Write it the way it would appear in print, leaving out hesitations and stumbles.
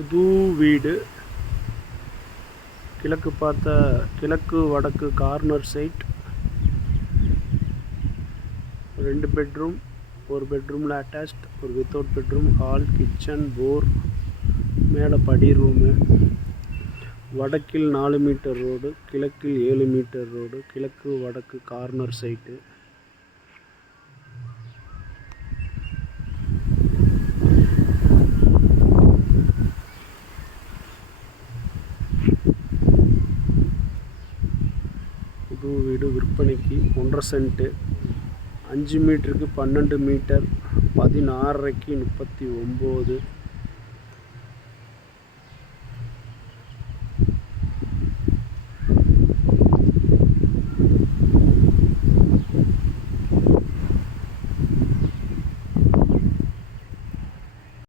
புது வீடு கிழக்கு வடக்கு கார்னர் சைட். 2 பெட்ரூம், ஒரு பெட்ரூமில் அட்டாச்ட், ஒரு வித்தவுட் பெட்ரூம், ஹால், கிச்சன், போர், மேலே படி ரூமு. வடக்கில் 4 மீட்டர் ரோடு, கிழக்கில் 7 மீட்டர் ரோடு. கிழக்கு வடக்கு கார்னர் சைட்டு. புது வீடு விற்பனைக்கு. 1.5 சென்ட்டு, 5 மீட்டருக்கு 12 மீட்டர், 16.5க்கு 39.